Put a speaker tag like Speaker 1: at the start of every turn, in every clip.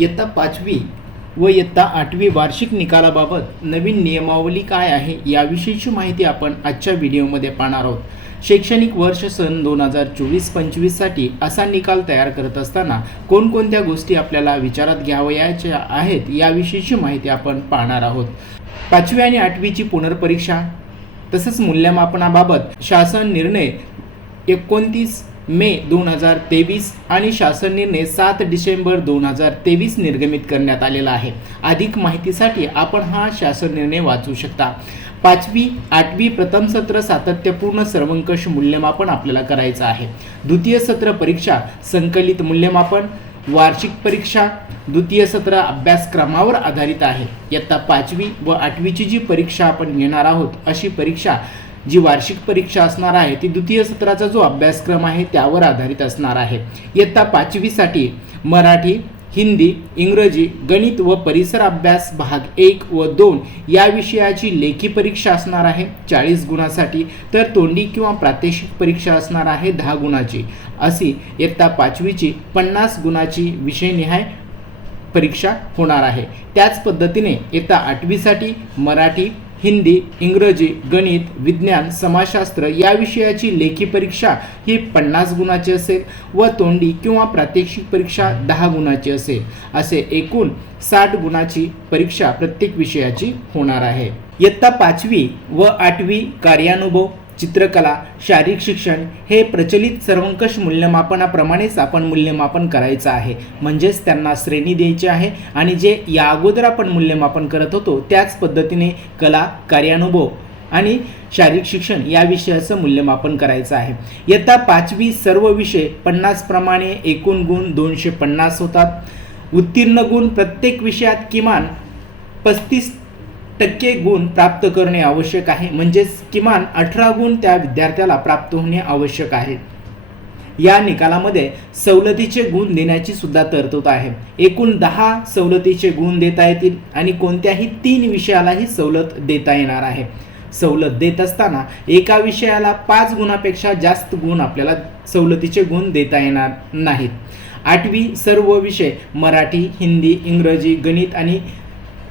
Speaker 1: इयत्ता पाचवी व इयत्ता आठवी वार्षिक निकालाबाबत नवीन नियमावली काय आहे याविषयीची माहिती आपण आजच्या व्हिडिओमध्ये पाहणार आहोत. शैक्षणिक वर्ष सन दोन हजार चोवीस पंचवीससाठी असा निकाल तयार करत असताना कोणकोणत्या गोष्टी आपल्याला विचारात घ्यावयाच्या आहेत याविषयीची माहिती आपण पाहणार आहोत. पाचवी आणि आठवीची पुनर्परीक्षा तसंच मूल्यमापनाबाबत शासन निर्णय एकोणतीस मे दोन हजार तेवीस आणि शासन निर्णय सात डिसेंबर दोन हजार तेवीस निर्गमित करण्यात आलेला आहे. अधिक माहितीसाठी आपण हा शासन निर्णय वाचू शकता. पाचवी आठवी प्रथम सत्र सातत्यपूर्ण सर्वंकष मूल्यमापन आपल्याला करायचं आहे. द्वितीय सत्र परीक्षा संकलित मूल्यमापन वार्षिक परीक्षा द्वितीय सत्र अभ्यासक्रमावर आधारित आहे. इयत्ता पाचवी व आठवीची जी परीक्षा आपण घेणार आहोत अशी परीक्षा जी वार्षिक परीक्षा असणार आहे ती द्वितीय सत्राचा जो अभ्यासक्रम आहे त्यावर आधारित असणार आहे. इयत्ता पाचवीसाठी मराठी हिंदी इंग्रजी गणित व परिसर अभ्यास भाग एक व दोन या विषयाची लेखी परीक्षा असणार आहे चाळीस गुणासाठी. तर तोंडी किंवा प्रादेशिक परीक्षा असणार आहे दहा गुणाची. अशी इयत्ता पाचवीची पन्नास गुणाची विषयनिहाय परीक्षा होणार आहे. त्याच पद्धतीने इयत्ता आठवीसाठी मराठी हिंदी इंग्रजी गणित विज्ञान समाजशास्त्र या विषयाची लेखी परीक्षा ही पन्नास गुणाची असेल व तोंडी किंवा प्रात्यक्षिक परीक्षा दहा गुणाची असेल असे एकूण साठ गुणाची परीक्षा प्रत्येक विषयाची होणार आहे. इयत्ता पाचवी व आठवी कार्यानुभव चित्रकला शारीरिक शिक्षण हे प्रचलित सर्वंकष मूल्यमापनाप्रमाणेच आपण मूल्यमापन करायचं आहे. म्हणजेच त्यांना श्रेणी द्यायची आहे आणि जे या अगोदर आपण मूल्यमापन करत होतो त्याच पद्धतीने कला कार्यानुभव आणि शारीरिक शिक्षण या विषयाचं मूल्यमापन करायचं आहे. इयत्ता पाचवी सर्व विषय पन्नास प्रमाणे एकूण गुण दोनशे पन्नास होतात. उत्तीर्ण गुण प्रत्येक विषयात किमान पस्तीस टक्के गुण प्राप्त करणे आवश्यक आहे. म्हणजेच किमान अठरा गुण त्या विद्यार्थ्याला प्राप्त होणे आवश्यक आहे. या निकालामध्ये सवलतीचे गुण देण्याची सुद्धा तरतूद आहे. एकूण दहा सवलतीचे गुण देता येतील आणि कोणत्याही तीन विषयालाही सवलत देता येणार आहे. सवलत देत असताना एका विषयाला पाच गुणापेक्षा जास्त गुण आपल्याला सवलतीचे गुण देता येणार नाहीत. आठवी सर्व विषय मराठी हिंदी इंग्रजी गणित आणि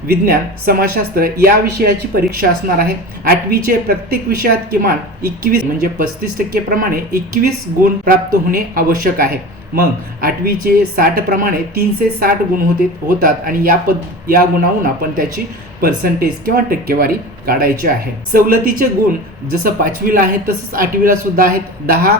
Speaker 1: विज्ञान समाजशास्त्र या विषयाची परीक्षा असणार आहे. आठवीचे प्रत्येक विषयात किमान एकवीस म्हणजे पस्तीस टक्के प्रमाणे एकवीस गुण प्राप्त होणे आवश्यक आहे. मग आठवीचे साठ प्रमाणे तीनशे साठ गुण होते होतात आणि या पद या गुणाहून आपण त्याची पर्सेंटेज किंवा टक्केवारी काढायची आहे. सवलतीचे गुण जसं पाचवीला आहे तसंच आठवीला सुद्धा आहेत. दहा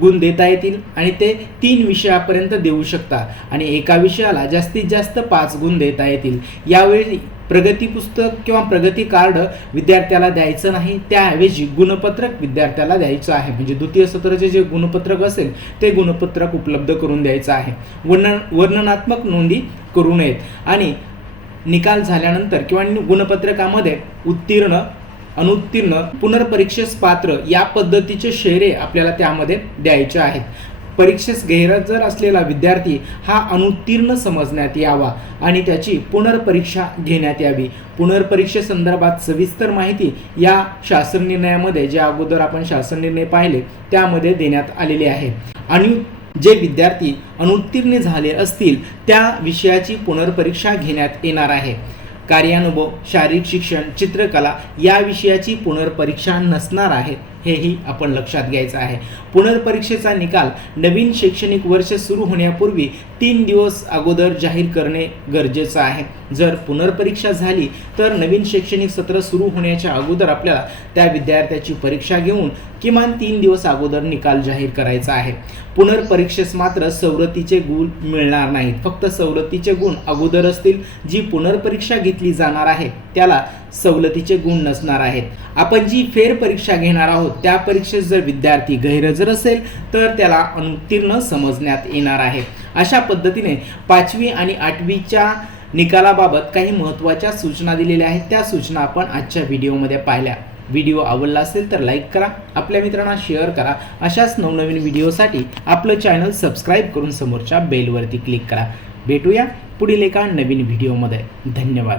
Speaker 1: गुण देता येतील आणि ते तीन विषयापर्यंत देऊ शकता. आणि एका विषयाला जास्तीत जास्त पाच गुण देता येतील. यावेळी प्रगती पुस्तक किंवा प्रगती कार्ड विद्यार्थ्याला द्यायचं नाही. त्याऐवजी गुणपत्रक विद्यार्थ्याला द्यायचं आहे. म्हणजे द्वितीय सत्राचे जे गुणपत्रक असेल ते गुणपत्रक उपलब्ध करून द्यायचं आहे. वर्ण वर्णनात्मक नोंदी करू नयेत. आणि निकाल झाल्यानंतर किंवा गुणपत्रकामध्ये उत्तीर्ण अनुत्तीर्ण पुनर्परीक्षेस पात्र या पद्धतीचे शेरे आपल्याला त्यामध्ये द्यायचे आहेत. परीक्षेस गैरहजर असलेला विद्यार्थी हा अनुत्तीर्ण समजण्यात यावा आणि त्याची पुनर्परीक्षा घेण्यात यावी. पुनर्परीक्षेसंदर्भात सविस्तर माहिती या शासन निर्णयामध्ये ज्या अगोदर आपण शासन निर्णय पाहिले त्यामध्ये देण्यात आलेले आहे. आणि जे विद्यार्थी अनुत्तीर्ण झाले असतील त्या विषयाची पुनर्परीक्षा घेण्यात येणार आहे. कार्यानुभव शारीरिक शिक्षण चित्रकला या विषयाची पुनर्परीक्षा नसणार आहे. हेही आपण लक्षात घ्यायचं आहे. पुनर्परीक्षेचा निकाल नवीन शैक्षणिक वर्ष सुरू होण्यापूर्वी तीन दिवस अगोदर जाहीर करणे गरजेचं आहे. जर पुनर्परीक्षा झाली तर नवीन शैक्षणिक सत्र सुरू होण्याच्या अगोदर आपल्याला त्या विद्यार्थ्याची परीक्षा घेऊन किमान तीन दिवस अगोदर निकाल जाहीर करायचा आहे. पुनर्परीक्षेस मात्र सवलतीचे गुण मिळणार नाहीत. फक्त सवलतीचे गुण अगोदर असतील जी पुनर्परीक्षा घेतली जाणार आहे त्याला सवलतीचे गुण नसणार आहेत. आपण जी फेरपरीक्षा घेणार आहोत त्या परीक्षेत जर विद्यार्थी गैरहजर असेल तर त्याला अनुत्तीर्ण समजण्यात येणार आहे. अशा पद्धतीने पाचवी आणि आठवीच्या निकालाबाबत काही महत्त्वाच्या सूचना दिलेल्या आहेत. त्या सूचना आपण आजच्या व्हिडिओमध्ये पाहिल्या. व्हिडिओ आवडला असेल तर लाईक करा आपल्या मित्रांना शेअर करा. अशाच नवनवीन व्हिडिओसाठी आपलं चॅनल सबस्क्राईब करून समोरच्या बेलवरती क्लिक करा. भेटूया पुढील एका नवीन व्हिडिओमध्ये. धन्यवाद.